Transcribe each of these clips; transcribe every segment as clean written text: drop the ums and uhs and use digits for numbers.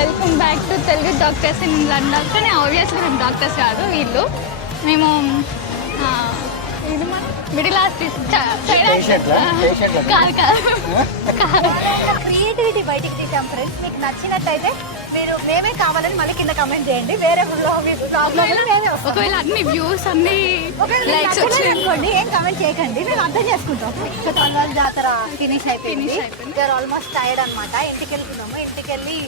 Welcome back to Telugu doctors in London. కానీ obviously మేము doctors కాదు, వీళ్ళు మేము ఇది మన మిడిల్ కాదు కాదు. క్రియేటివిటీ బయటికి తీసాం ఫ్రెండ్స్. మీకు నచ్చినట్టయితే మీరు మేమే కావాలని మళ్ళీ కింద కమెంట్ చేయండి. వేరే ఒకవేళ అన్ని వ్యూస్ అన్ని లైక్స్ అనుకోండి, ఏం కమెంట్ చేయకండి, మేము అర్థం చేసుకుంటాం. అల్వాల్ జాతర ఫినిష్ అయిపోయింది. ఆల్మోస్ట్ టైర్డ్ అనమాట. ఇంటికి వెళ్తున్నాము. ఇంటికి వెళ్ళి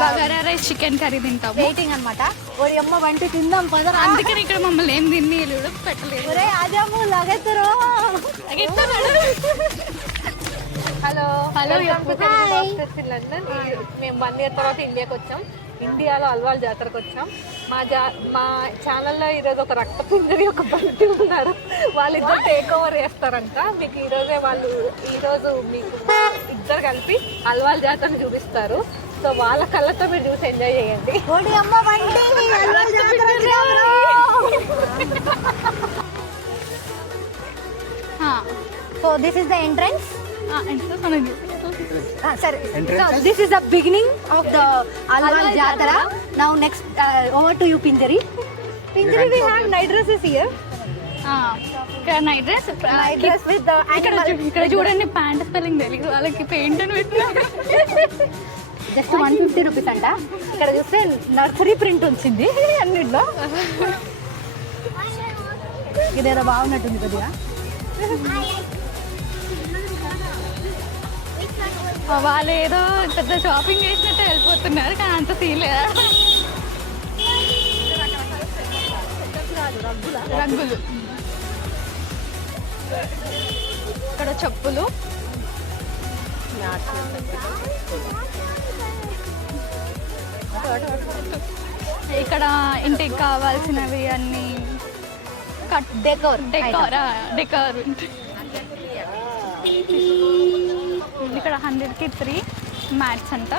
బగారా రైస్ చికెన్ కర్రీ తింటాం. వెయిటింగ్ అనమాట. ఓడి అమ్మ వంటి తిందాం పద. అందుకని ఇక్కడ మమ్మల్ని ఏం తిని పెట్టలేదు. ఆజాము లాగెత్తరు. Hello hello London. మేము 1 year తర్వాత ఇండియాకి వచ్చాం. ఇండియాలో అల్వాల్ జాతరకు వచ్చాం. మా ఛానల్లో ఈరోజు ఒక రక్తపింజరి ఒక బంటి ఉన్నారు. వాళ్ళిద్దరు టేక్ ఓవర్ చేస్తారంట. మీకు ఈరోజు మీకు ఇద్దరు కలిపి అల్వాల్ జాతరను చూపిస్తారు. సో వాళ్ళ కళ్ళతో మీరు చూసి ఎంజాయ్ చేయండి. So this is the entrance. Sorry. So this is the beginning of the Alwal Jatara. Now next over to you, Pinjari. Pinjari, we have night dresses here. Night dress Night dress with the animal. ఇక్కడ చూడండి, pant spelling తెలియదు వాళ్ళకి, paint అని పెట్టినారు. Just 150 rupees అంట. ఇక్కడ చూస్తే nursery print వచ్చింది అన్నిట్లో. ఇదేదో బాగున్నట్టుంది కొద్దిగా. వాళ్ళు ఏదో పెద్ద షాపింగ్ చేసినట్టు వెళ్ళిపోతున్నారు, కానీ అంత సీన్ లేదా. రంగులు ఇక్కడ చెప్పులు, ఇక్కడ ఇంటికి కావాల్సినవి అన్ని డెకోర్ డెకోర్. ఇక్కడ 100కి 3 మ్యాట్స్ అంట.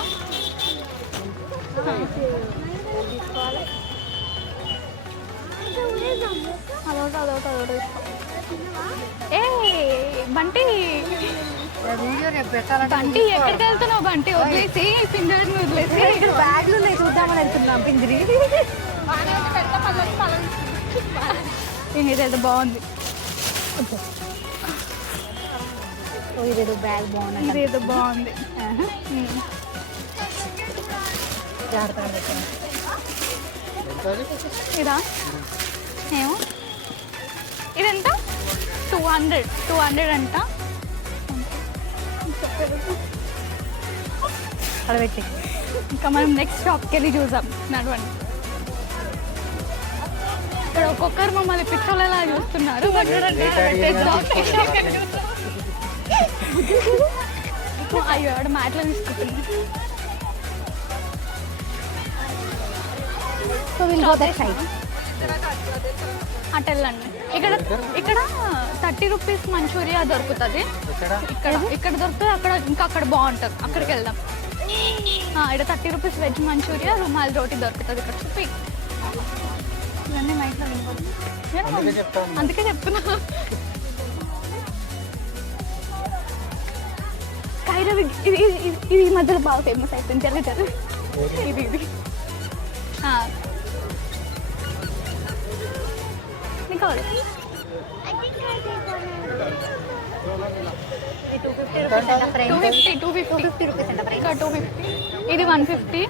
ఏ బంటి ఎక్కడికి వెళ్తున్నావు బంటి? వదిలేసి పింజరిని వదిలేసి బ్యాగ్లు ఉన్నాయి, చూద్దామని వెళ్తున్నాం. పింజరి ఇదేదో బాగుంది. ఇదేదో బ్యాగ్ బాగుంది. ఇదేదో బాగుంది. ఇదా ఏమో ఇదెంత? 200 అంట. అడబెట్టి ఇంకా మనం నెక్స్ట్ షాప్కి వెళ్ళి చూసాం. నడవండి. ఇక్కడ ఒక్కొక్కరు మమ్మల్ని పిచ్చోళ్ళలా చూస్తున్నారు. అయ్యో ఆడ మ్యాట్లో తీసుకుంటున్నాను. అటు వెళ్ళండి. ఇక్కడ 30 రూపీస్ మంచూరియా దొరుకుతుంది. ఇక్కడ దొరుకుతుంది. అక్కడ బాగుంటుంది. అక్కడికి వెళ్దాం. ఇక్కడ 30 రూపీస్ వెజ్ మంచూరియా, రుమాల్ రోటీ దొరుకుతుంది. ఇక్కడ చూపి ఇవన్నీ మైట్లో వినపడుతుంది. అందుకే చెప్తున్నా. కైరవి ఇది ఈ మధ్యలో బాగా ఫేమస్ అయిపోయింది. జరగదు ఇది నీకు కావాలి. 250 రూపీస్ అంట. ఇంకా 250. ఇది 150.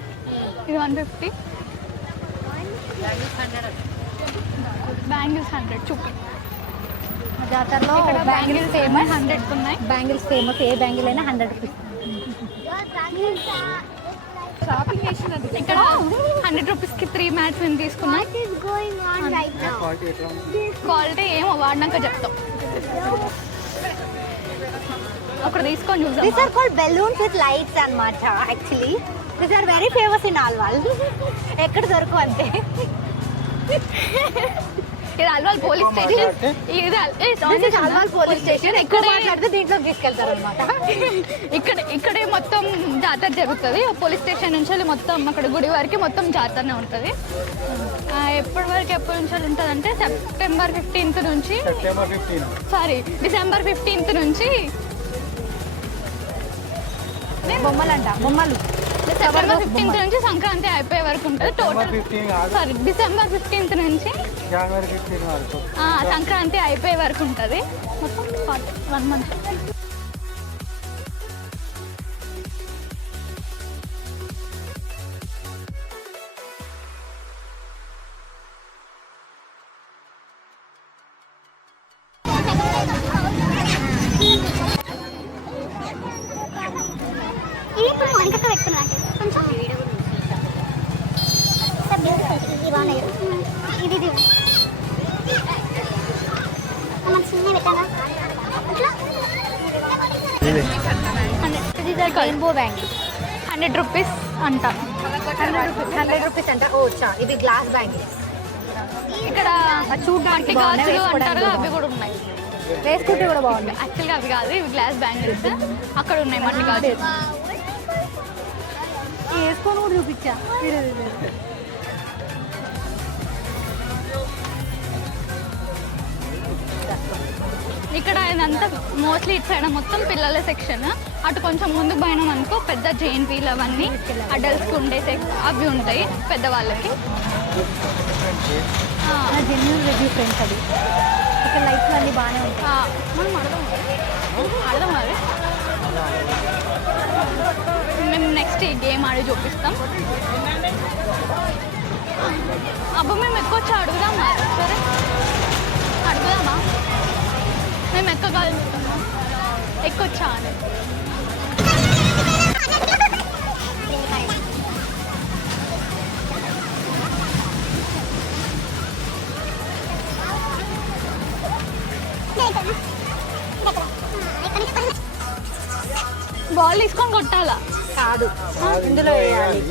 ఇది 150. బ్యాంగిల్స్ 100. చూపి జాతరలో బ్యాంగిల్స్ ఫేమస్. 100 ఉన్నాయి. Bangles famous. ఏ బ్యాంగిల్ అయినా 100 రూపీస్. షాపింగ్ చేసినది. ఇక్కడ 100 రూపీస్కి 3 మ్యాట్స్ మేము తీసుకున్నాం. క్వాలిటీ ఏమో వాడినాక చెప్తాం. అక్కడ తీసుకొని చూద్దాం. These are called balloons with lights అన్నమాట. Actually these are very famous in Alwal. ఎక్కడ దొరకు అంతే. ఇది అల్వాల్ పోలీస్ స్టేషన్. ఇది అల్వాల్ పోలీస్ స్టేషన్. ఎక్కువ మాట్లాడితే దీంట్లోకి తీసుకెళ్తారు అనమాట. ఇక్కడే మొత్తం జాతర జరుగుతుంది. పోలీస్ స్టేషన్ నుంచి మొత్తం అక్కడ గుడి వరకు మొత్తం జాతరనే ఉంటుంది. ఎప్పటి నుంచి ఉంటుంది అంటే సెప్టెంబర్ 15th నుంచి, డిసెంబర్ 15th నుంచి బొమ్మలు సెప్టెంబర్ 15th నుంచి సంక్రాంతి అయిపోయే వరకు ఉంటుంది టోటల్. సారీ, డిసెంబర్ 15th నుంచి జనవరి 15 వరకు. సంక్రాంతి అయిపోయే వరకు ఉంటుంది మొత్తం 1 month. ఇది ఇప్పుడు మోనికక్క పెట్టుకున్నాను కొంచెం ఇది బాగున్నాయి ఇది ఇది మన చిన్న పెట్టానా ఇది రెయిన్బో బ్యాంగిల్ 100 రూపీస్ అంట. 100 రూపీస్ అంట. ఓ చా, ఇది గ్లాస్ బ్యాంగిల్స్. ఇక్కడ చూడడానికి మట్టి బాగున్నాయి, గాజులు వేసుకోవడానికి అంటారు, అవి బాగున్నాయి. కూడా ఉన్నాయి. వేసుకుంటే కూడా బాగుంది. యాక్చువల్గా అవి కాదు, ఇవి గ్లాస్ బ్యాంగిల్స్. అక్కడ ఉన్నాయి మట్టి గాజులు. వేసుకొని కూడా చూపించా. ఇక్కడ ఇదంతా మోస్ట్లీ ఇటు సైడ్ మొత్తం పిల్లల సెక్షన్. అటు కొంచెం ముందుకు పోయినాం అనుకో పెద్ద జైన్ వీల్ అవన్నీ అడల్ట్స్కి ఉండే అవి ఉంటాయి పెద్దవాళ్ళకి. నా జెన్యున్ రివ్యూ ఫ్రెండ్స్ అది. ఇక్కడ లైట్స్ అన్నీ బాగానే ఉంటాయి. మనం అడదాం అది. మేము నెక్స్ట్ ఈ గేమ్ ఆడి చూపిస్తాం. అబ్బా మేము ఎక్కొచ్చి అడుగుదామా? సరే అడుగుదామా? మేము ఎక్కగలుగుతామా? ఎక్కొచ్చా అని. బాల్ తీసుకొని కొట్టాలా? కాదు, ఇందులో వేయాలి.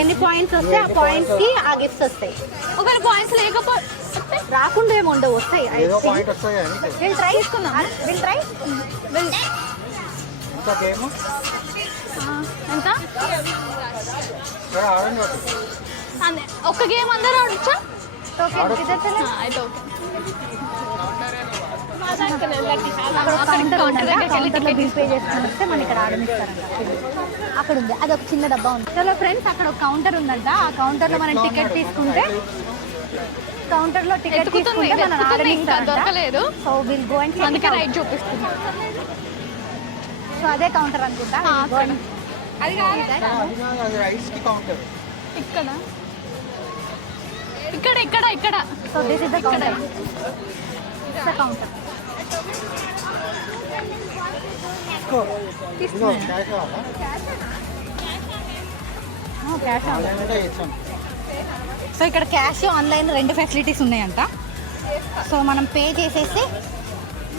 ఎన్ని పాయింట్స్ వస్తే ఆ పాయింట్స్ కి ఆ గిఫ్ట్స్ వస్తాయి. ఒకవేళ పాయింట్స్ లేకపోతే రాకుండా ఏమి ఉండవు, వస్తాయి. ఏదో పాయింట్ వస్తాయి అని విల్ ట్రై తీసుకుందాం. విల్ ట్రై ఇంకా గేమ్ ఎంత? ఆడండి ఒకటి. ఒక్క గేమ్ అందరూ ఆడొచ్చా? అయితే ఓకే. బిల్ పే చేసుకుని వస్తే మనం ఇక్కడ ఆడనిస్తారంట. అక్కడ ఉంది, అది ఒక చిన్న డబ్బా ఉంది. చలో ఫ్రెండ్స్, అక్కడ ఒక కౌంటర్ ఉందంట. ఆ కౌంటర్లో మనం టికెట్ తీసుకుంటే కౌంటర్లో టికెట్ తీసుకుంటే మనం ఆడనిస్తారంట. దొరకలేదు, సో విల్ గో అండ్ అందుకే రైట్ చూపిస్తుంది. సో అదే కౌంటర్ అనుకుంటా. అది కాదు, అది రైస్ కి కౌంటర్. ఇక్కడ ఇక్కడ ఇక్కడ ఇక్కడ. So this is the counter. It's the counter. ఇదిగో క్యాష్ కావాలా? క్యాష్ ఆన్లైన్ అంటే ఇచ్చాం. సో ఇక్కడ క్యాష్ ఆన్లైన్ 2 ఫెసిలిటీస్ ఉన్నాయంట. సో మనం పే చేసేసి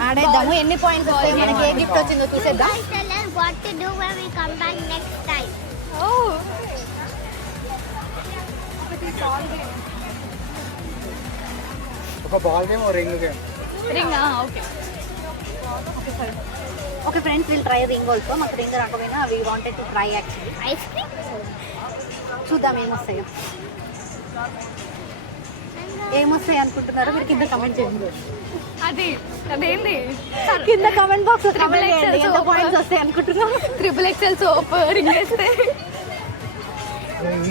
ఆడేద్దాము. ఎన్ని పాయింట్స్ వస్తాయి, మనకి ఏ గిఫ్ట్ వచ్చిందో చూసేద్దాం. guys tell us what to do when we come back next time. ఒక బాల్ గేమ్, ఒక ring game. Ring. Okay okay friends, will try ring also. మాకు రింగ్ రాకపోయినా we wanted to try actually. Ice cream? చూద్దాం ఏమొస్తాయో. ఏమొస్తాయి అనుకుంటున్నారో మీరు కింద comment చేయండి. అది అదేంది? కింద కమెంట్ బాక్స్ Triple XL ఎంత పాయింట్స్ వస్తాయి అనుకుంటున్నారు. XXL సోప్ రింగ్ వేస్తే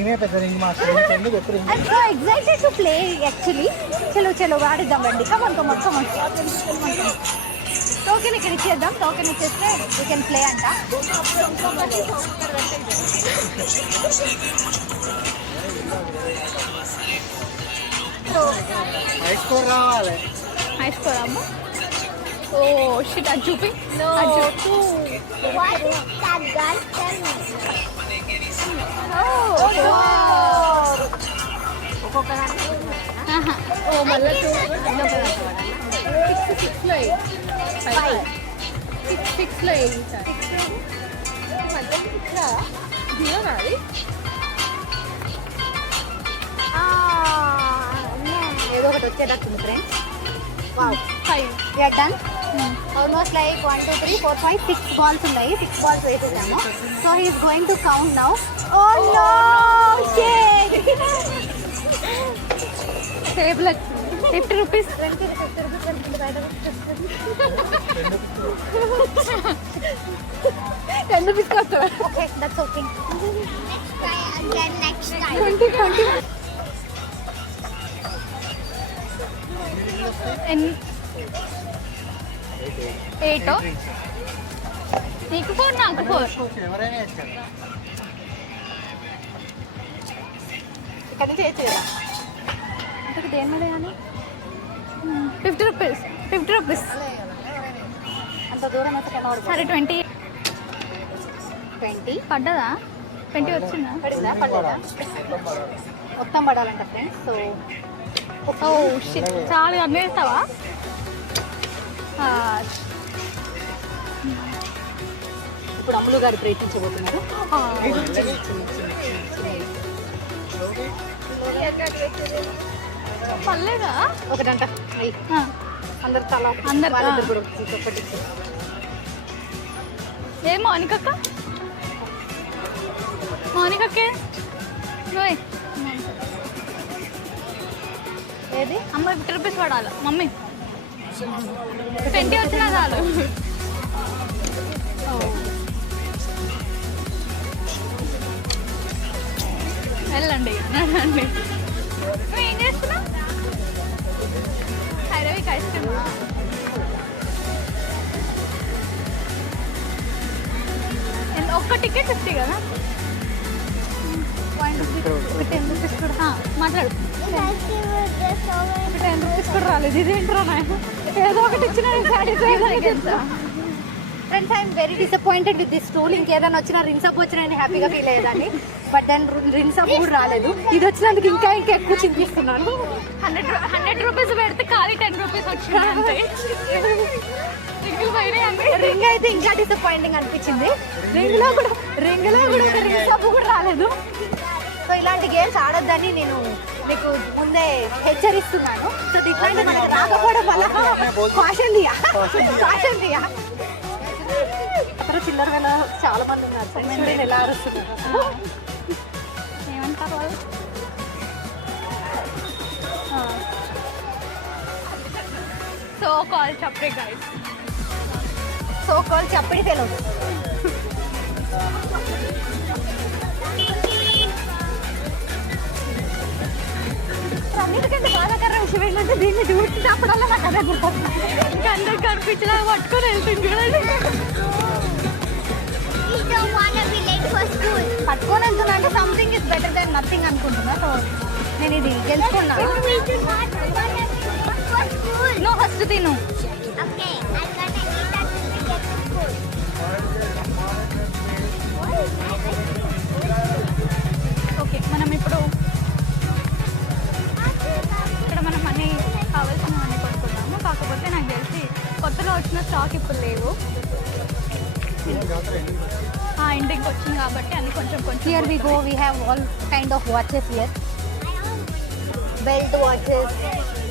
ఈమె పెద్ద రింగ్ మాస్టర్. ఎందుకు ఎక్కువ ring? I'm so excited to play actually. చలో ఆడిద్దాం రండి. కమన్. టోకెన్ ఇక్కడ ఇచ్చేద్దాం. టోకెన్ ఇచ్చేస్తే వీ కెన్ ప్లే అంట. హై స్కోర్ రావాలి. హై స్కోర్ అమ్మ. ఓ షిట్, అది చూపి. What is that, guys? Tell me. ఏదో ఒకటి వచ్చేటట్టుంది friends. Wow, 5. we are done. Almost like 1 2 3 4 5 6 balls ఉన్నాయి. 6 బాల్స్ వేసేసాము. So he is going to count now. Oh no shit, table 50 rupees. 20 rupees పడుతుంది బయట. 10 రూపీస్ వస్తుందా? Okay that's okay. Let's try again next time. 20. ఎన్ని 8 నీకు 4 నాకు 4. ఎవరైనా ఇస్తారు. ఇక్కడ నుంచి వేయచ్చు కదా. ఇంతకు దేని మీద కానీ 50 రూపీస్. 50 రూపీస్. అంత దూరం అయితే కనబడదు. సరే 20 20 పడ్డదా? 20 వచ్చిందా? పడిందా పడలేదా? మొత్తం పడాలంట ఫ్రెండ్స్. సో ఓ షిట్, చాలా అన్నీ వేస్తావా? ఇప్పుడు అమ్ములు గారు ప్రయత్నించబోతున్నారు. పర్లేదా? ఒకటంట అయ్యి ఆ, అందరు తల అందరు, వాళ్ళిద్దరు కూడా ఇంకొకటి. ఏ మౌనికక్క? మౌనికక్కే ఓయ్, ఏది అమ్మ 50 రూపీస్ పడాలి మమ్మీ. 20 వచ్చినా చాలు. వెళ్ళండి నడండి. నువ్వు ఏం చేస్తున్నావు? Hyderabad ice cream. ఒక్క టికెట్ 50 కదా? ఒక 10 రూపీస్ కూడా మాట్లాడు. ఒక 10 రూపీస్ కూడా రాలేదు. ఇదేంట్రా నాయన, ఏదో ఒకటి ఇచ్చిన satisfy friends I'm very disappointed with this tool. ఇంకేదైనా వచ్చినా రిన్సప్ వచ్చినా నేను హ్యాపీగా ఫీల్ అయ్యేదాన్ని. బట్ దెన్ రిన్సప్ కూడా రాలేదు. ఇది వచ్చినందుకు ఇంకా ఎక్కువ చింతిస్తున్నాను. 100 రూపీస్ పెడితే ఖాళీ 10 రూపీస్ వచ్చింది అంతే. రింగ్ అయితే ఇంకా డిసప్పాయింటింగ్ అనిపించింది. రింగ్ లో కూడా ఒక రిన్సప్ కూడా రాలేదు. సో ఇలాంటి గేమ్స్ ఆడొద్దని నేను మీకు ముందే హెచ్చరిస్తున్నాను. సో ఇట్లాంటి మనకి రాకపోవడం వల్ల కాషన్ దియా. అక్కడ చిల్లర వేళ చాలా మంది ఉన్నారు. సో నేను ఎలా అరుస్తున్నారు. ఏమంటారు వాళ్ళు? సో కాల్ చప్రే గైస్. సో కాల్ చప్పడి ఫెలో. అన్నిటికంటే బాధాకర విషయం ఏంటంటే దీన్ని చూసి చెప్పడంలో నాకు అదే గుర్తుంది. ఇంకా అందరికి కనిపించలా పట్టుకొని వెళ్తుంది చూడండి. We don't want to be late for school. పట్టుకొని వెళ్తున్నా అంటే something is better than nothing అనుకుంటున్నా. సో నేను ఇది గెలుచుకున్నాను. We do not want to be late for school. నువ్వు ఫస్ట్ తిను. Okay, I'm gonna eat until we get to school. Okay, మనం ఇప్పుడు ఇక్కడ మనం అన్ని కావాల్సినవన్నీ కొనుక్కున్నాము. కాకపోతే నాకు తెలిసి కొత్తలో వచ్చిన స్టాక్ ఇప్పుడు లేవు. ఇంటికి వచ్చింది కాబట్టి అన్ని కొంచెం Here we go, we have all kind of watches here. Belt watches,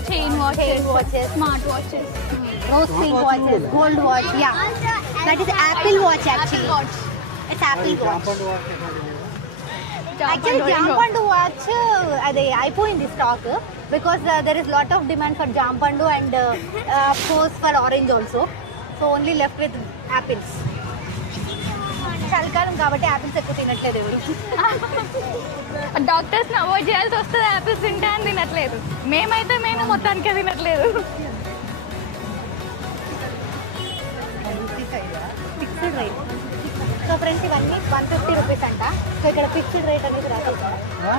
chain chain watches, watches, smart watches, rose pink watches, gold watch. Yeah, that is Apple watch actually. Watch. It's Apple watch. Compound walk ఎక్కడ లేదు. Actually, Jampandu watch అదే అయిపోయింది stock. Because there is lot of demand for Jampandu and of course for orange also. So only left with apples. చలికాలం కాబట్టి apples ఎక్కువ తినట్లేదు ఎవరు. Doctors avoid చేయాల్సి వస్తుంది. యాపిల్స్ తింటే అని తినట్లేదు. మేమైతే మేము మొత్తానికే తినట్లేదు. Fixed rate. సో ఫ్రెండ్స్ ఇవన్నీ 150 రూపీస్ అంట. సో ఇక్కడ ఫిక్స్డ్ రేట్ అనేది రాదు. ఆ?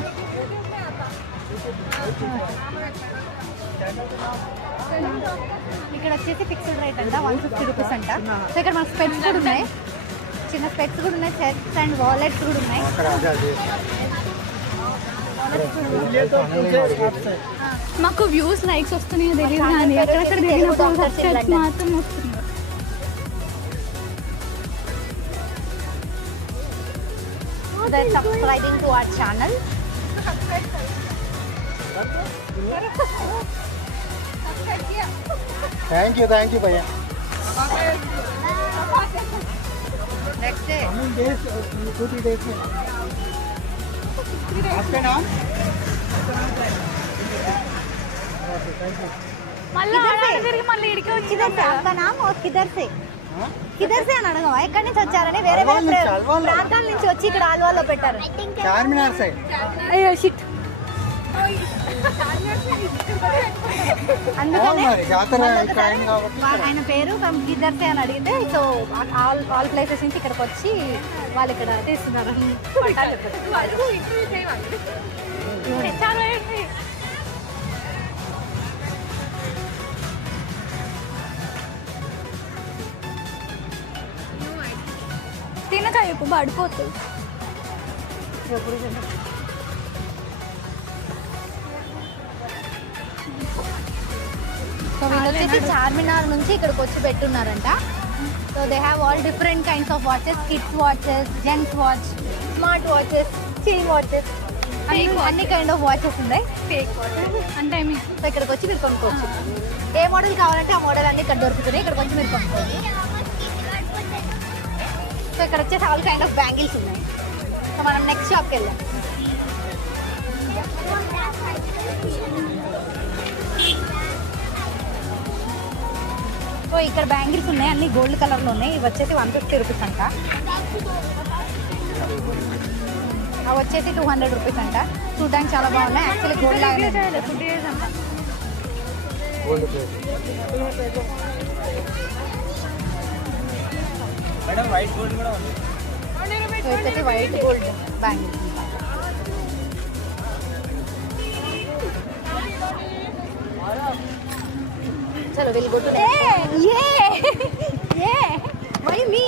ఇక్కడ వచ్చేసి ఫిక్స్డ్ రేట్ అంట 150 రూపీస్ అంట. సో ఇక్కడ మనకు స్పెట్స్ కూడా ఉన్నాయి. చిన్న స్పెట్స్ కూడా ఉన్నాయి. చెక్స్ అండ్ వాలెట్స్ కూడా ఉన్నాయి. అక్కడ అదే అదే. మాకు వ్యూస్ లైక్స్ వస్తున్నాయో తెలియదు కానీ అక్కడక్కడ తిరిగినప్పుడు సబ్స్క్రైబ్ మాత్రం వస్తుంది. They're subscribing to our channel. Thank you భయ్యా. Next day. Coming days, 2-3 days में. आपका नाम? మళ్ళీ తిరిగి మళ్ళీ ఇడికి వచ్చి किधर से आपका नाम और किधर से అని అడగవా ఎక్కడి నుంచి వచ్చారని వేరే వేరే ప్రాంతాల నుంచి వచ్చి ఇక్కడ ఆల్వాల్లో పెట్టారు చార్మినార్ సైడ్. అయ్యో షిట్ అందుకనే మరి జాతర ఇక్కడ అయింది కాబట్టి ఆయన పేరు కిద్దర్ సే అని అడిగితే సో ఆల్ ప్లేసెస్ నుంచి ఇక్కడికి వచ్చి వాళ్ళు ఇక్కడ తీస్తున్నారు తినక ఇప్పుడు పడిపోతుంది. సో వీళ్ళు వచ్చేసి చార్మినార్ నుంచి ఇక్కడికి వచ్చి పెట్టున్నారంట. So they have all different kinds of watches, kids watches, gents watch, smart watches, chain watches, అన్ని కైండ్ ఆఫ్ వాచెస్ ఉన్నాయి. అంటే సో ఇక్కడికి వచ్చి మీరు కొనుక్కోవచ్చు. ఏ మోడల్ కావాలంటే ఆ మోడల్ అన్ని ఇక్కడ దొరుకుతున్నాయి. ఇక్కడికి వచ్చి మీరు కొనుక్కోవచ్చు. సో ఇక్కడ వచ్చేసి ఆల్ కైండ్ ఆఫ్ బ్యాంగిల్స్ ఉన్నాయి. సో మనం నెక్స్ట్ షాప్కి వెళ్దాం. సో ఇక్కడ బ్యాంగిల్స్ ఉన్నాయి, అన్ని గోల్డ్ కలర్లో ఉన్నాయి. ఇవి వచ్చేసి 150 రూపీస్ అంట. అవి వచ్చేసి 200 రూపీస్ అంట. చూడడానికి చాలా బాగున్నాయి. యాక్చువల్లీ గోల్డ్ లాగానే gold plate. Madam white gold కూడా ఉంది. సో వచ్చేసి వైట్ గోల్డ్ బ్యాంగిల్స్. చలో will go to why me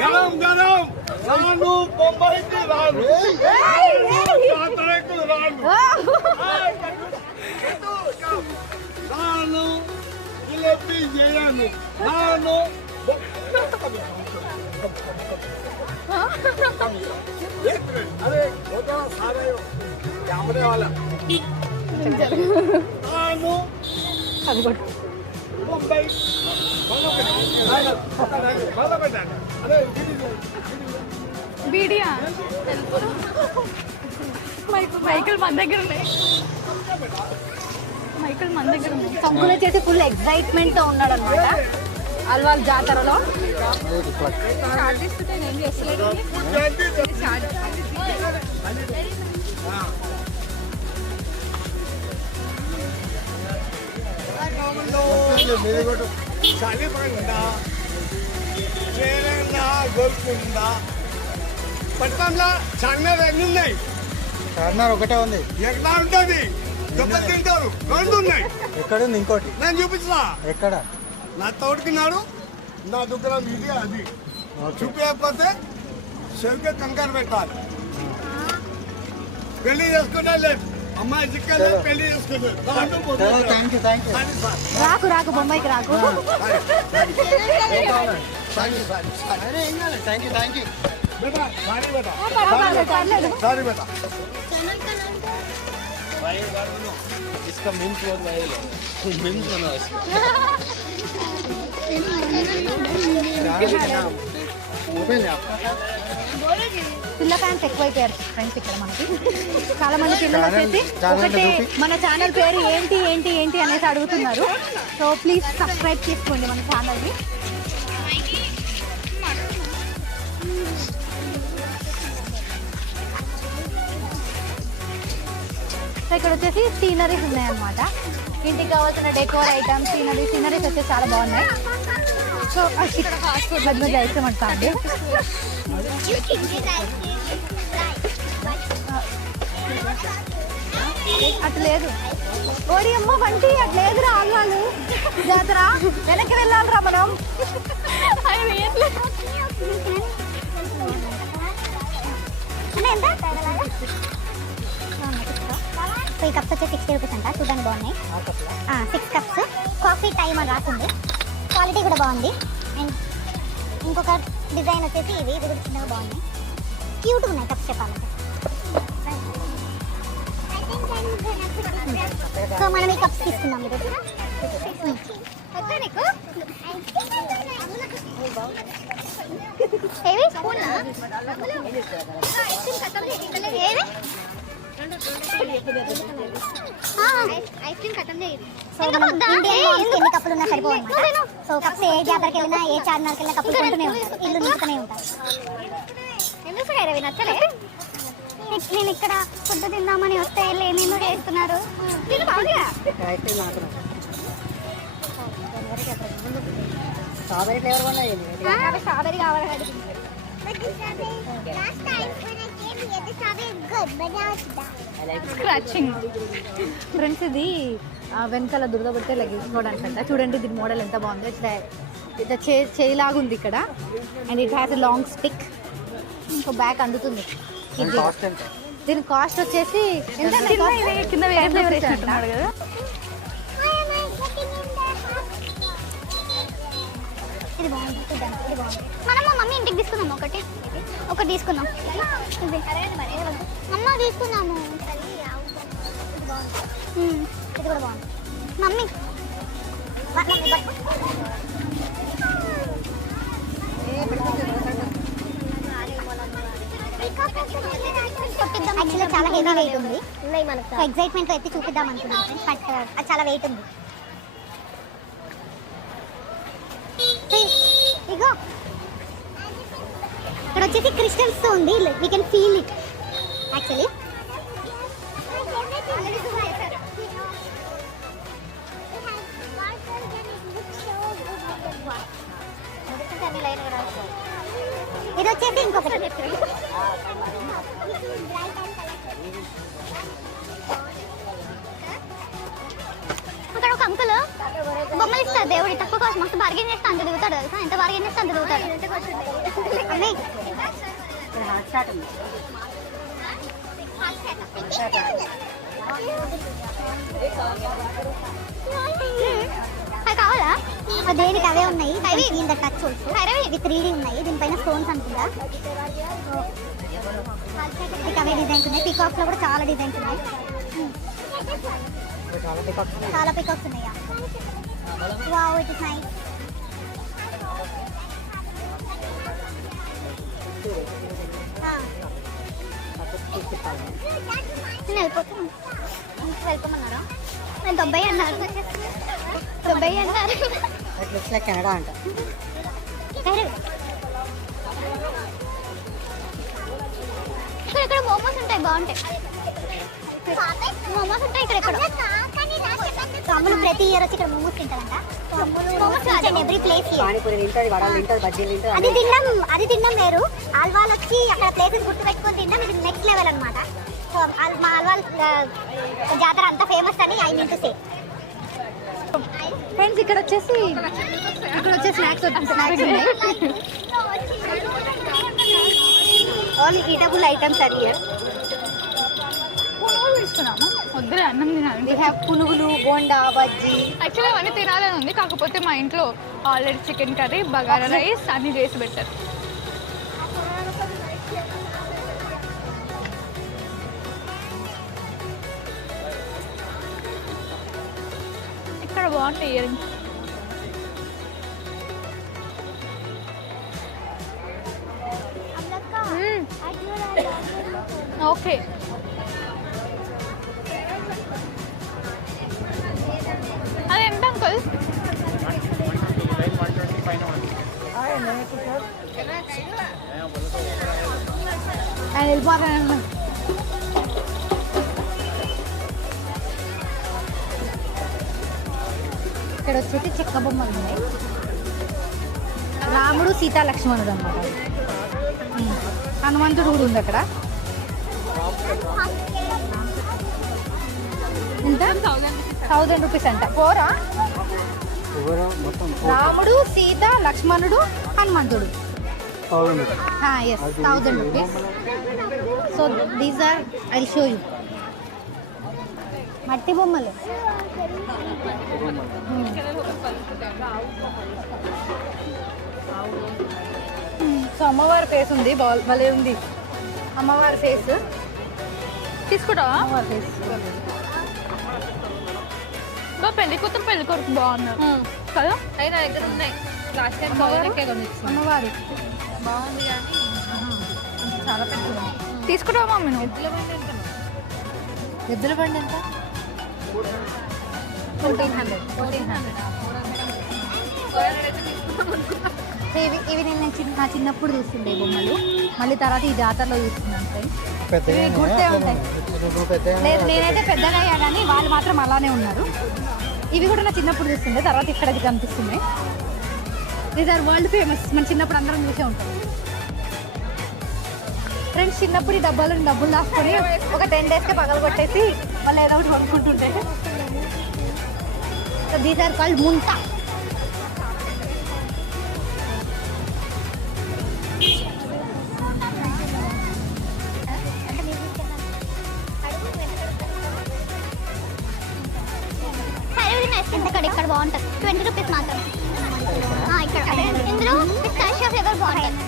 garam garam రాను బొంబాయికి రాను జాతరకు రాను రాను జిలేబీ చేయను రాను అరే సారే క్యామరే వాళ్ళ రాను ముంబై బీడియా మైకిల్ మన దగ్గర ఉన్నాయి. మైకిల్ మన దగ్గర ఉన్నాయి. సంకులు వచ్చేసి ఫుల్ ఎక్సైట్మెంట్ తో ఉన్నాడు అనమాట అల్వాల్ జాతరలో. చలిపండా చేరంగా గోల్కొండా పట్టణంలో చార్మినార్ ఎన్ని ఉన్నాయి? చార్మినార్ ఒకటే ఉంది. ఎట్లా ఉంటుంది? దెబ్బలు తింటారు. రెండు ఉన్నాయి. ఎక్కడుంది ఇంకోటి? నేను చూపిస్తా. ఎక్కడ? నా తోడుకున్నాడు, నా దగ్గర ఇది అది చూపించకపోతే చెవికే కంకర పెట్టాలి. పెళ్లి చేసుకున్నా లేదు, అమ్మాయి చిక్కలే పెళ్లి చేసుకున్నారు. Thank you. రాకు రాకు బొంబాయికి రాకు. Thank you. బేటా సారీ బేటా పర్లేదు. సారీ బేటా इसका मीम्स बहुत वायरल है. मीम्स बना इसका. పిల్ల ఫ్యాన్స్ ఎక్కువైపోయారు ఫ్రెండ్స్ ఇక్కడ మనకి. చాలా మంది పిల్లలు వచ్చేసి ఒకటే మన ఛానల్ పేరు ఏంటి ఏంటి ఏంటి అనేసి అడుగుతున్నారు. సో ప్లీజ్ సబ్స్క్రైబ్ చేసుకోండి మన ఛానల్ని. సో ఇక్కడ వచ్చేసి సీనరీస్ ఉన్నాయన్నమాట. ఇంటికి కావాల్సిన డెకోర్ ఐటమ్స్, సీనరీస్ వచ్చేసి చాలా బాగున్నాయి. సో మధ్య మధ్య ఐటమ్ అంటా అండి. అటు లేదు ఓడి అమ్మ వంటి అటు లేదురా. ఆల్వాళ్ళు జాతర వెనక్కి వెళ్ళాలిరా మనం. సో ఈ కప్స్ వచ్చి 60 రూపీస్ అంట. చూడడానికి బాగున్నాయి. 6 కప్స్ కాఫీ టైమ్ అని రాసింది. క్వాలిటీ కూడా బాగుంది. అండ్ ఇంకొక డిజైన్ వచ్చేసి ఇవి కూడా చిన్నగా బాగున్నాయి. క్యూట్గా ఉన్నాయి కప్స్ చెప్పాలంటే. సో మనం ఈ కప్స్ తీసుకుందాం. ఎన్ని కప్పులు ఉన్నా సరిపోదు. సో కప్స్ ఏ జాతరకి వెళ్ళినా ఏ చార్మినార్కి వెళ్ళినా కప్పులు కొంటూనే ఉంటారు, ఇల్లు నింపుతూనే ఉంటారు. ఎందుకు రవి నచ్చలే? నేను ఇక్కడ ఫుడ్ తిందామని వస్తే వీళ్ళు ఏమేమో చేస్తున్నారు. స్ట్రాబెరీ కావాలి కదా. స్క్రాచింగ్ ఫ్రెండ్స్, ఇది వెనకాల దురదబడితే ఇలా గీసుకోవడానికి అంట. చూడండి దీని మోడల్ ఎంత బాగుంది. ఇట్లా చేయిలాగా ఉంది ఇక్కడ. And it has long stick. ఇంకో బ్యాగ్ అందుతుంది. దీని కాస్ట్ వచ్చేసి కింద వేరే ఫ్లేవర్ వేసినట్టున్నాడు కదా. ఇది బాగుంది, మనం మా మమ్మీ ఇంటికి తీసుకుందాం. ఒకటి తీసుకుందాం. అమ్మ తీసుకున్నాము. ఇది కూడా బాగుంది మమ్మీ. యాక్చువల్గా చాలా హెవీ వెయిట్ ఉంది. ఎగ్జైట్మెంట్ ఎత్తి చూపిద్దాం అనుకున్నాను, బట్ అది చాలా వెయిట్ ఉంది. ఇగో ఇక్కడ వచ్చేసి క్రిస్టల్స్ తో ఉంది. We can feel it actually. ఇది వచ్చేసి ఇంకొకటి. అక్కడ ఒక అంకుల్ బొమ్మలు ఇస్తారు దేవుడి తక్కువ కాస్ట్. మస్తు బార్గెన్ చేస్తే అంత దిగుతాడు తెలుసా. ఎంత బార్గెన్ చేస్తే అంత దిగుతాడు. అన్నీ అది కావాలా? దేనికి అవే ఉన్నాయి. అవి in the touch with reading ఉన్నాయి. దీనిపైన స్టోన్స్ అనుకుంటా. ఇక అవే డిజైన్స్ ఉన్నాయి. పీకాక్స్ లో కూడా చాలా డిజైన్స్ ఉన్నాయి. చాలా పీకాక్స్ ఉన్నాయా? Wow, it is nice. నేను వెళ్ళిపోతాను. వెళ్ళిపోమన్నారా? నేను 90 అన్నారు. 90 అన్నారు. కెనడా అంట. ఇక్కడ మోమోస్ ఉంటాయి, బాగుంటాయి. మోమోస్ ఉంటాయి ఇక్కడ. అమ్ములు ప్రతి ఇయర్ వచ్చి ఇక్కడ మోమోస్ తింటారంట. ఎవ్రీ ప్లేస్ అది తిన్నాం వేరు. ఆల్వాల్ వచ్చి అక్కడ ప్లేసెస్ గుర్తు పెట్టుకొని తిన్నాం. ఇది నెక్స్ట్ లెవెల్ అనమాట. సో మా ఆల్వాల్ జాతర అంత ఫేమస్ అని I mean to say. Friends ఇక్కడ వచ్చేసి స్నాక్స్ ఉన్నాయి. All eatable items are here. పునుగులు తీసుకున్నాము. వద్దులే, అన్నం తినాలి. వి హ్యావ్ పునుగులు, బోండా, బజ్జీ. యాక్చువల్లీ అవన్నీ తినాలని ఉంది, కాకపోతే మా ఇంట్లో already chicken curry, bagara rice అన్నీ చేసి పెట్టారు. ఇక్కడ బాగుంటాయి ఇయర్ రింగ్స్. ఓకే, అది ఎంత అంకుల్? ఆయన వెళ్ళిపోతాను. ఇక్కడ వచ్చేసి చెక్క బొమ్మలు ఉన్నాయి. రాముడు, సీతా, లక్ష్మణుడు అన్నమాట. హనుమంతుడు కూడా ఉంది అక్కడ. ఎంత? 1000 రూపీస్ అంట. పోరా? రాముడు, Sita, Lakshmanudu, Hanumanthudu. Yes, 1000 rupees. So these are, I will show you. మట్టి బొమ్మలు. సో అమ్మవారి ఫేస్ ఉంది, భలే ఉంది అమ్మవారి ఫేస్. తీసుకుంటావా? అమ్మవారి ఫేస్ పెళ్లి కూతురు పెళ్లి కొడుకు బాగున్నారు కదా. అయినా దగ్గర ఉన్నాయి. లాస్ట్ టైం అమ్మవారు కొనిచ్చాను. అమ్మవారు బాగుంది కానీ చాలా పెద్దది. తీసుకుంటావా మమ్మీ నువ్వు? ఎద్దుల బండి ఎంత? 1400. ఇవి నేను నా చిన్నప్పుడు చూస్తుండే బొమ్మలు, మళ్ళీ తర్వాత ఈ జాతరలో చూస్తున్నాను ఫ్రెండ్స్. ఇవి గుర్తే ఉంటాయి. లేదు నేనైతే పెద్దగా అయ్యా కానీ వాళ్ళు మాత్రం అలానే ఉన్నారు. ఇవి కూడా నా చిన్నప్పుడు చూస్తుండే, తర్వాత ఇక్కడికి కనిపిస్తున్నాయి. These are world famous. మన చిన్నప్పుడు అందరం చూసే ఉంటాం ఫ్రెండ్స్. చిన్నప్పుడు ఈ డబ్బాలను డబ్బులు దాచుకొని ఒక 10 daysకే పగలు కొట్టేసి వాళ్ళు ఏదో ఒకటి కొనుక్కుంటుంటే. సో దీస్ ఆర్ కాల్డ్ ముంతా. ఇక్కడ బాగుంటుంది 20 రూపీస్ మాత్రం. ఇక్కడ ఇందులో పిస్తాషియో ఫ్లేవర్ బాగుంటుంది.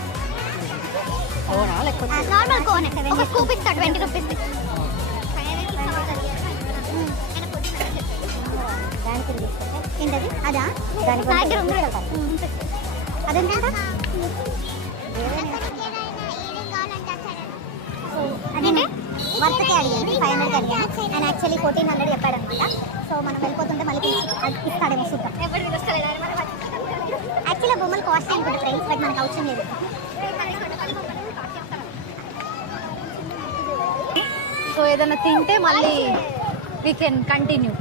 నార్మల్ కోన్ ఒక స్కూప్ ఇస్తా 20 రూపీస్. ఏంటది? అదా నా దగ్గర ఉంది కదా. అదేంటంట? అదేంటి వర్తకే అడిగాను, 500 అడిగాను. ఆయన యాక్చువల్లీ 1400 చెప్పాడు అనమాట. సో మనం వెళ్ళిపోతుంటే మళ్ళీ ఇస్తాడేమో చూద్దాం. యాక్చువల్లీ బొమ్మలు కాస్ట్ అనుకుంటే ఫ్రెండ్స్, బట్ మనకు అవసరం లేదు. సో ఏదైనా తింటే మళ్ళీ వీ కెన్ కంటిన్యూ.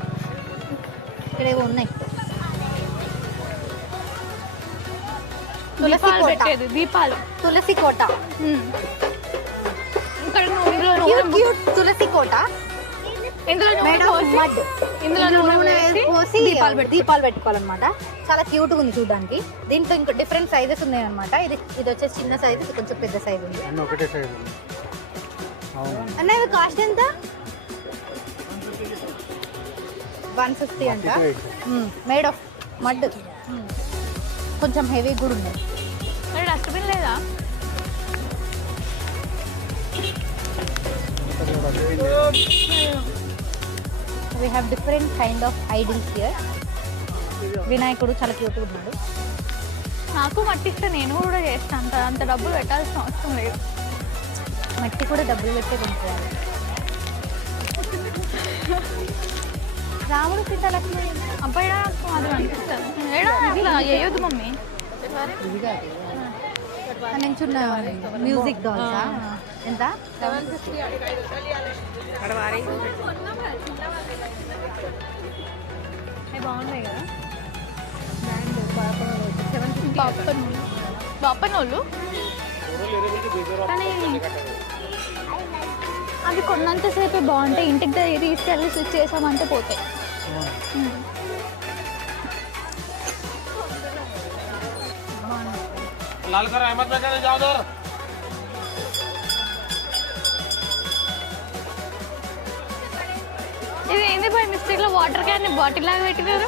ఇక్కడ ఏవో ఉన్నాయి. తులసి దీపాలు కోట. పెట్టేది, దీపాలు. తులసి కోట. ఇక్కడ ఇందులో క్యూట్ తులసి కోట. ఇందులో మేడ్ ఆఫ్ మడ్. ఇందులో నూనె వేసి పోసి దీపాలు పెట్టుకోవాలన్నమాట. చాలా క్యూట్గా ఉంది చూడడానికి. దీంట్లో ఇంకో డిఫరెంట్ సైజెస్ ఉన్నాయి అనమాట. ఇది వచ్చేసి చిన్న సైజ్, ఇది కొంచెం పెద్ద సైజ్ ఉంది. ఒకటే సైజ్ అన్న ఇది కాస్ట్ ఎంత? 150 అంట. Made of mud. కొంచెం హెవీ కూడా ఉంది. డస్ట్బిన్ లేదా? We have different kind of idols here. Vinayakudu చాలా క్యూట్గా ఉన్నాడు. నాకు మట్టి ఇస్తే నేను కూడా చేస్తాను. అంత డబ్బులు పెట్టాల్సిన అవసరం లేదు. మట్టి కూడా డబ్బులు పెట్టే కొనుక్కోవాలి. రాముడు సీతాలక్ష్మి అబ్బాయి నాకు అది అనిపిస్తుంది. ఏడా అట్లా వేయొద్దు మమ్మీ. నించున్న మ్యూజిక్ డాల్సా ఎంత? 750. బాగున్నాయి కదా. బాపనోళ్ళు కానీ అవి కొన్నంతసేపే బాగుంటాయి. ఇంటికి తీసుకెళ్ళి స్విచ్ చేసామంటే పోతాయి. लालकर अहमद बेटा जाओ उधर। ఇది ఏంది బై మిస్టేక్ లో వాటర్ క్యాన్ బాటిల్ లాగా పెట్టినారు.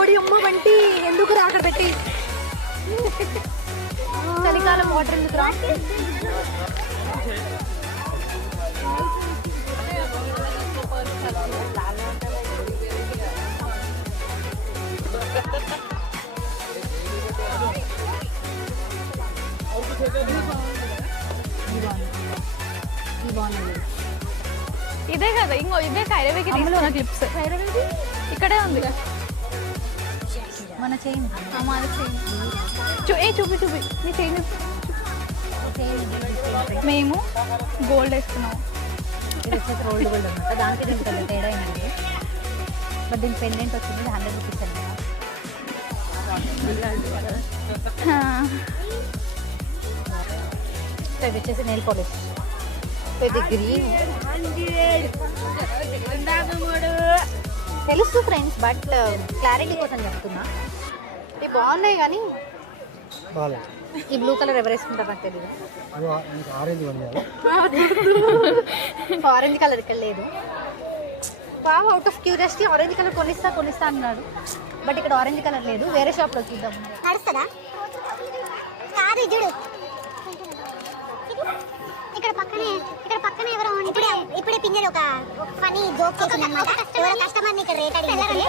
ఓడి అమ్మ వంటి ఎందుకు రా అక్కడ పెట్టి? చలికాలం వాటర్ ఎందుకు రా? ఇదే కదా ఇంకో ఇదే కైరవేకి తీసుకున్న క్లిప్స్. ఇక్కడే ఉంది మన చైన్. మన చైన్ చూపి నీ చైన్. మేము గోల్డ్ వేసుకున్నాము. ఇది వచ్చేసి రోల్డ్ గోల్డ్ అనమాట. దానికి దీనికి తేడా ఏంటంటే బట్ దీని పెండెంట్ వచ్చింది 100 రూపీస్ అండి. ఇది వచ్చేసి నెయిల్ పాలిష్. ఇది గ్రీన్ తెలుసు ఫ్రెండ్స్, బట్ క్లారిటీ కోసం చెప్తున్నా. ఇవి బాగున్నాయి కానీ ఈ బ్లూ కలర్ ఎవరు వేసుకుంటారు నాకు తెలియదు. ఆరెంజ్ కలర్ ఇక్కడ లేదు. బాగా out of curiosity orange colour కొనిస్తా అన్నాడు, బట్ ఇక్కడ ఆరెంజ్ కలర్ లేదు. వేరే షాప్లో చూద్దాం. నడుస్తుందా? కాదు చూడు, ఇక్కడ పక్కనే ఎవరో ఇప్పుడే పింజర్ ఒక ఫనీ జోక్ చేసింది అన్నమాట. ఎవరో కస్టమర్ని ఇక్కడ రేట్ అడిగింది.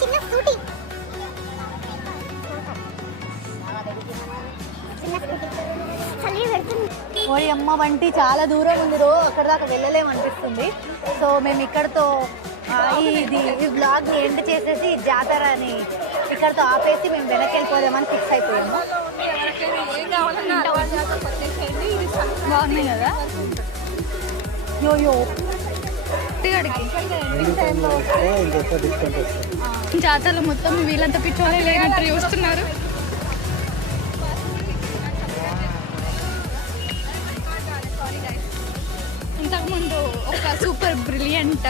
చిన్న స్కూటీ చలి పెడుతుంది. ఓడి అమ్మ వంటి చాలా దూరం ఉంది రో, అక్కడ దాకా వెళ్ళలేమనిపిస్తుంది. సో మేము ఇక్కడతో ఈ బ్లాగ్ని ఎండ్ చేసేసి జాతర అని ఇక్కడతో ఆపేసి మేము వెనక్కి వెళ్ళిపోదామని ఫిక్స్ అయిపోయాము. ఎవరికైనా ఏం కావాలన్నా అల్వాల్ జాతరకు వచ్చేసేయండి. ఇది బాగున్నాయి కదా యోయో ఇంకొక డిస్కౌంట్ వస్తుంది. జాతరలో మొత్తం వీళ్ళంతా పిచ్చోళ్ళే లేనట్టు చూస్తున్నారు. ఇంతకుముందు ఒక సూపర్ బ్రిలియంట్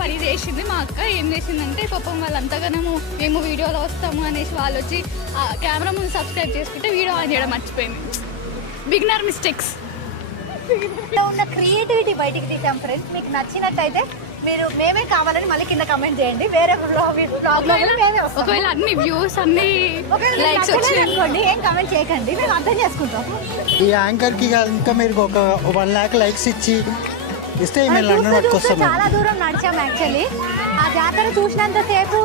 పని చేసింది మా అక్క. ఏం చేసిందంటే పాపం వాళ్ళంతగానము మేము వీడియోలో వస్తాము అనేసి వాళ్ళు వచ్చి కెమెరా ముందు సబ్స్క్రైబ్ చేసుకుంటే వీడియో ఆన్ చేయడం మర్చిపోయింది. Beginner mistakes. ఉన్న క్రియేటివిటీ బయటికి తీసాం ఫ్రెండ్స్. మీకు నచ్చినట్టయితే మీరు మేమే కావాలని మళ్ళీ కింద కమెంట్ చేయండి. వేరే ఒకవేళ అన్ని వ్యూస్ అన్ని లైక్స్ వచ్చాయి అనుకోండి, ఏం కమెంట్ చేయకండి, మేము అర్థం చేసుకుంటాం. ఈ యాంకర్కి ఇంకా మీరు ఒక 1 lakh లైక్స్ ఇస్తే మేము లండన్ చూస్తూ పట్టుకొస్తాం. చాలా దూరం నడిచాం యాక్చువల్లీ. ఆ జాతర చూసినంతసేపు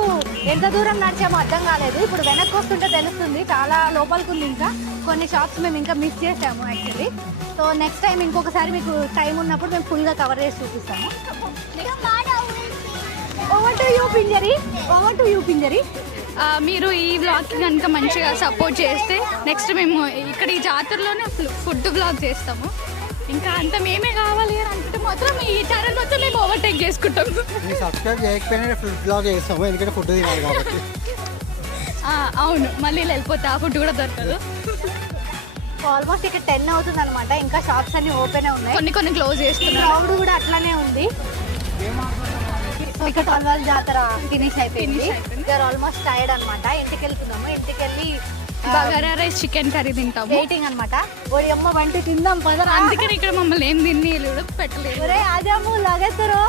ఎంత దూరం నడిచామో అర్థం కాలేదు. ఇప్పుడు వెనక్కి వస్తుంటే తెలుస్తుంది చాలా లోపలికి ఉంది. ఇంకా కొన్ని షాప్స్ మేము ఇంకా మిస్ చేసాము యాక్చువల్లీ. సో నెక్స్ట్ టైం ఇంకొకసారి మీకు టైం ఉన్నప్పుడు మేము ఫుల్గా కవర్ చేసి చూపిస్తాము. ఓవర్ టు యూ పింజరీ. మీరు ఈ వ్లాగ్కి కనుక మంచిగా సపోర్ట్ చేస్తే నెక్స్ట్ మేము ఇక్కడ ఈ జాతరలోనే ఫుడ్ వ్లాగ్ చేస్తాము. ఇంకా అంత మేమే కావాలి అని అనుకుంటే మాత్రం ఈ ఛానల్ మొత్తం మేము ఓవర్టేక్ చేసుకుంటాం. మీరు సబ్స్క్రైబ్ చేయకపోయినా ఫుడ్ బ్లాగ్ చేస్తాము, ఎందుకంటే ఫుడ్ తినాలి కాబట్టి. అవును, మళ్ళీ వెళ్ళిపోతే ఆ ఫుడ్ కూడా దొరకదు. ఆల్మోస్ట్ ఇక్కడ 10 అవుతుంది అనమాట. ఇంకా షాప్స్ అన్ని ఓపెన్ ఉన్నాయి, కొన్ని క్లోజ్ చేస్తున్నారు. క్రౌడ్ కూడా అట్లానే ఉంది. ఇక్కడ అల్వాల్ జాతర ఫినిష్ అయిపోయింది. ఆల్మోస్ట్ టైర్డ్ అనమాట. ఇంటికి వెళ్తున్నాము. ఇంటికి వెళ్ళి బగారా రైస్ చికెన్ కర్రీ తింటాము. వెయిటింగ్ అనమాట. ఓడి అమ్మ వంటి తిందాం పదరా. అందుకని ఇక్కడ మమ్మల్ని ఏం తిని పెట్టలేదు. అదే అదేమో లగెత్తరు.